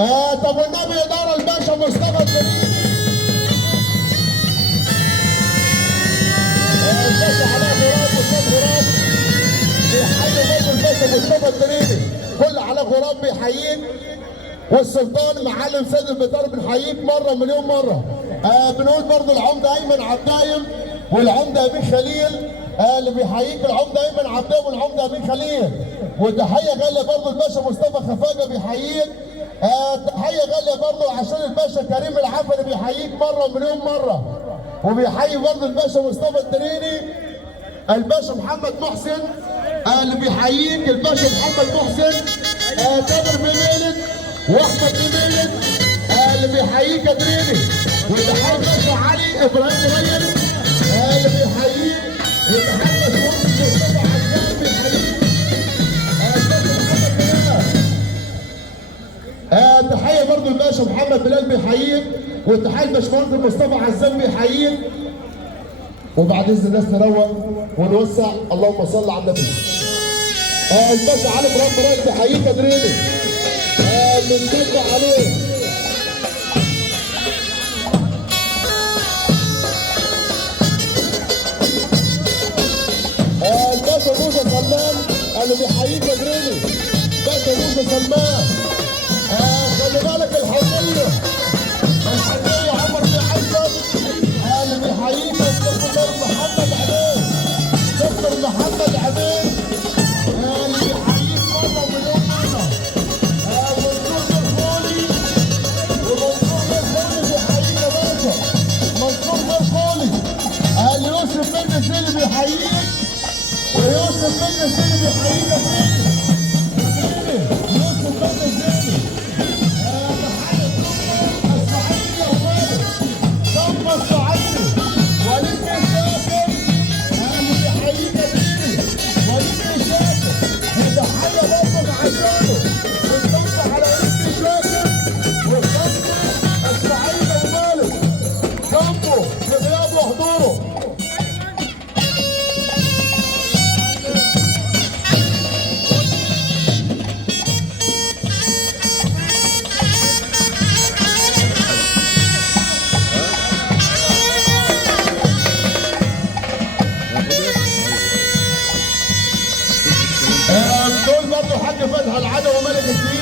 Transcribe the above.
طب والنبي إدارة الباشا مصطفى الدريدي. الباشا علاء غراب مصطفى غراب بيحيي برضه الباشا مصطفى الدريدي. كل علاء غراب بيحييك، والسلطان معلم سيد البطار بنحييك مره مليون مره. بنقول برضه العمده ايمن عبدايم والعمده امين خليل، اللي بيحييك العمده ايمن عبدايم والعمده امين خليل. وتحيه غاليه برضه الباشا مصطفى خفاجه بيحييك. تحيه غاليه برضه عشان الباشا كريم العفري بيحييك مره مليون مره. وبيحيي برضه الباشا مصطفى الدريني. الباشا محمد محسن اللي بيحييك الباشا محمد محسن. تامر بميلد واحمد بميلد اللي بيحييك يا دريني. وتحيه الباشا علي ابراهيم ريل اللي بيحييك. وتحيه الباشا مصطفى عزام بيحييك. الباشا محمد بلال. تحيه برضه الباشا محمد بلال بيحييك. وتحيه الباشمهندس مصطفى عزام بيحييك. وبعد اذن الناس نروق ونوسع. اللهم صل على النبي. الباشا علي ابراهيم ريل بيحييك يا دريني. بنشجع عليه. الباشا موسى سلمان اللي بيحييك يا دريني. باشا موسى سلمان. خلي بالك الحريه عمر بن حسن اللي بيحييك دكتور محمد عبيد. دكتور محمد عبيد اللي بيحييك مره مليون مره. منصور مرخولي ومنصور مرخولي بيحييك يا باشا. منصور مرخولي. يوسف بن نسيل بيحييك. ويوسف بن نسيل بيحييك يا باشا. يوسف بن نسيل. الصعيدي وليد شاكر اللي بيحييك يا دريني. وليد شاكر وتحيه برضه عشانه. والصمت على وليد شاكر والصمت الصعيدي ومالك جنبه في غياب وحضوره. دول برضه الحاج فتحي العدوي وملك الدين.